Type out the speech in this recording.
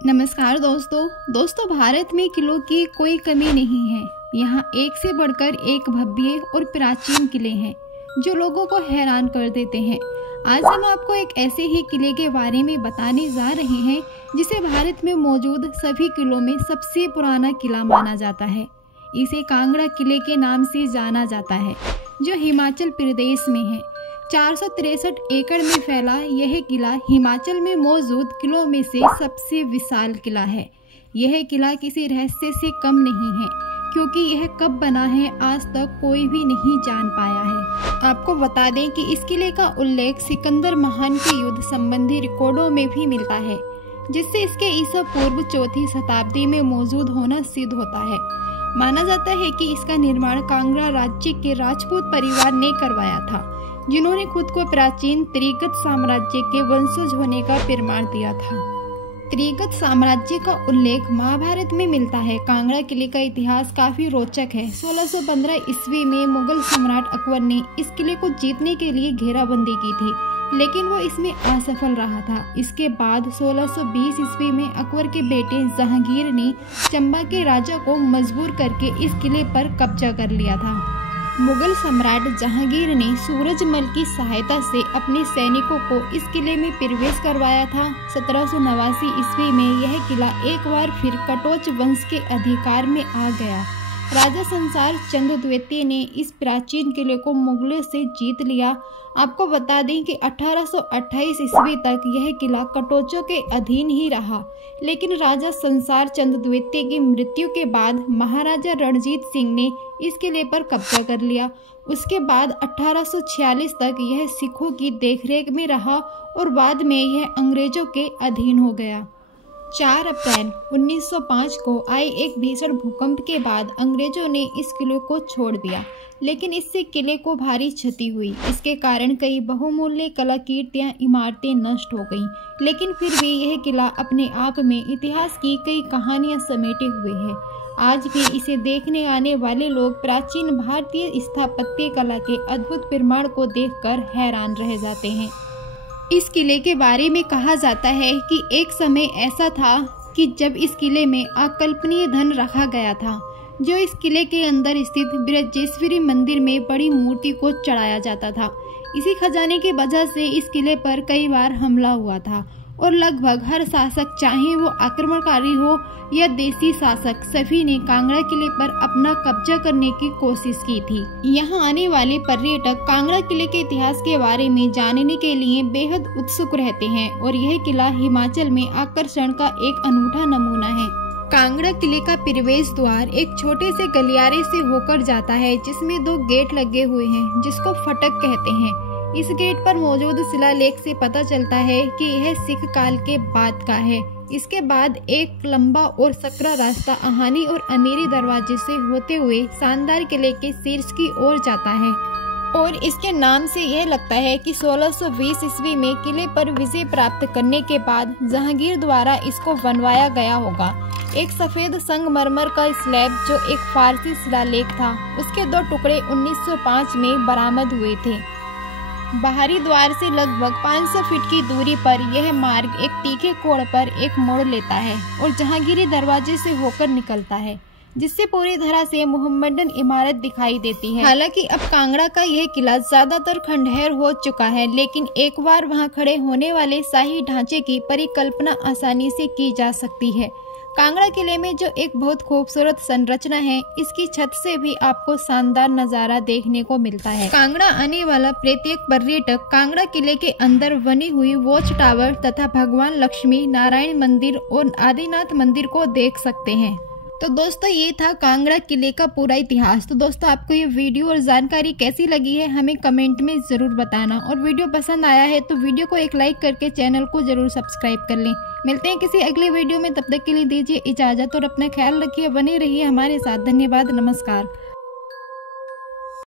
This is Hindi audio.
नमस्कार दोस्तों भारत में किलों की कोई कमी नहीं है। यहाँ एक से बढ़कर एक भव्य और प्राचीन किले हैं जो लोगों को हैरान कर देते हैं। आज हम आपको एक ऐसे ही किले के बारे में बताने जा रहे हैं जिसे भारत में मौजूद सभी किलों में सबसे पुराना किला माना जाता है। इसे कांगड़ा किले के नाम से जाना जाता है जो हिमाचल प्रदेश में है। 463 एकड़ में फैला यह किला हिमाचल में मौजूद किलों में से सबसे विशाल किला है। यह किला किसी रहस्य से कम नहीं है क्योंकि यह कब बना है आज तक कोई भी नहीं जान पाया है। आपको बता दें कि इस किले का उल्लेख सिकंदर महान के युद्ध संबंधी रिकॉर्डों में भी मिलता है, जिससे इसके ईसा पूर्व 4वीं शताब्दी में मौजूद होना सिद्ध होता है। माना जाता है कि इसका निर्माण कांगड़ा राज्य के राजपूत परिवार ने करवाया था, जिन्होंने खुद को प्राचीन त्रिगत साम्राज्य के वंशज होने का प्रमाण दिया था। त्रिगत साम्राज्य का उल्लेख महाभारत में मिलता है। कांगड़ा किले का इतिहास काफी रोचक है। 1615 ईस्वी में मुगल सम्राट अकबर ने इस किले को जीतने के लिए घेराबंदी की थी, लेकिन वो इसमें असफल रहा था। इसके बाद 1620 ईस्वी में अकबर के बेटे जहांगीर ने चंबा के राजा को मजबूर करके इस किले पर कब्जा कर लिया था। मुगल सम्राट जहांगीर ने सूरजमल की सहायता से अपने सैनिकों को इस किले में प्रवेश करवाया था। 1789 ईस्वी में यह किला एक बार फिर कटोच वंश के अधिकार में आ गया। राजा संसार चंद द्वितीय ने इस प्राचीन किले को मुगलों से जीत लिया। आपको बता दें कि 1828 ईस्वी तक यह किला कटोचों के अधीन ही रहा, लेकिन राजा संसार चंद द्वितीय की मृत्यु के बाद महाराजा रणजीत सिंह ने इस किले पर कब्जा कर लिया। उसके बाद 1846 तक यह सिखों की देखरेख में रहा और बाद में यह अंग्रेजों के अधीन हो गया। 4 अप्रैल 1905 को आए एक भीषण भूकंप के बाद अंग्रेजों ने इस किले को छोड़ दिया, लेकिन इससे किले को भारी क्षति हुई। इसके कारण कई बहुमूल्य कलाकृतियां, इमारतें नष्ट हो गईं, लेकिन फिर भी यह किला अपने आप में इतिहास की कई कहानियां समेटे हुए है। आज भी इसे देखने आने वाले लोग प्राचीन भारतीय स्थापत्य कला के अद्भुत प्रमाण को देखकर हैरान रह जाते हैं। इस किले के बारे में कहा जाता है कि एक समय ऐसा था कि जब इस किले में अकल्पनीय धन रखा गया था, जो इस किले के अंदर स्थित बृहजेश्वरी मंदिर में बड़ी मूर्ति को चढ़ाया जाता था। इसी खजाने की वजह से इस किले पर कई बार हमला हुआ था और लगभग हर शासक, चाहे वो आक्रमणकारी हो या देसी शासक, सभी ने कांगड़ा किले पर अपना कब्जा करने की कोशिश की थी। यहाँ आने वाले पर्यटक कांगड़ा किले के इतिहास के बारे में जानने के लिए बेहद उत्सुक रहते हैं और यह किला हिमाचल में आकर्षण का एक अनूठा नमूना है। कांगड़ा किले का प्रवेश द्वार एक छोटे से गलियारे से होकर जाता है, जिसमें 2 गेट लगे हुए हैं जिसको फटक कहते हैं। इस गेट पर मौजूद शिलालेख से पता चलता है कि यह सिख काल के बाद का है। इसके बाद एक लंबा और सकरा रास्ता आहानी और अमीरी दरवाजे से होते हुए शानदार किले के शीर्ष की ओर जाता है और इसके नाम से यह लगता है कि 1620 ईस्वी में किले पर विजय प्राप्त करने के बाद जहांगीर द्वारा इसको बनवाया गया होगा। एक सफेद संगमरमर का स्लैब जो एक फारसी शिलालेख था, उसके 2 टुकड़े 1905 में बरामद हुए थे। बाहरी द्वार से लगभग 500 फीट की दूरी पर यह मार्ग एक तीखे कोण पर एक मोड़ लेता है और जहांगीरी दरवाजे से होकर निकलता है, जिससे पूरी तरह से मोहम्मदन इमारत दिखाई देती है। हालांकि अब कांगड़ा का यह किला ज्यादातर खंडहर हो चुका है, लेकिन एक बार वहां खड़े होने वाले शाही ढांचे की परिकल्पना आसानी से की जा सकती है। कांगड़ा किले में जो एक बहुत खूबसूरत संरचना है, इसकी छत से भी आपको शानदार नजारा देखने को मिलता है। कांगड़ा आने वाला प्रत्येक पर्यटक कांगड़ा किले के अंदर बनी हुई वॉच टावर तथा भगवान लक्ष्मी नारायण मंदिर और आदिनाथ मंदिर को देख सकते हैं। तो दोस्तों, ये था कांगड़ा किले का पूरा इतिहास। तो दोस्तों, आपको ये वीडियो और जानकारी कैसी लगी है हमें कमेंट में जरूर बताना, और वीडियो पसंद आया है तो वीडियो को एक लाइक करके चैनल को जरूर सब्सक्राइब कर लें। मिलते हैं किसी अगले वीडियो में, तब तक के लिए दीजिए इजाजत और अपना ख्याल रखिए, बने रहिए हमारे साथ। धन्यवाद, नमस्कार।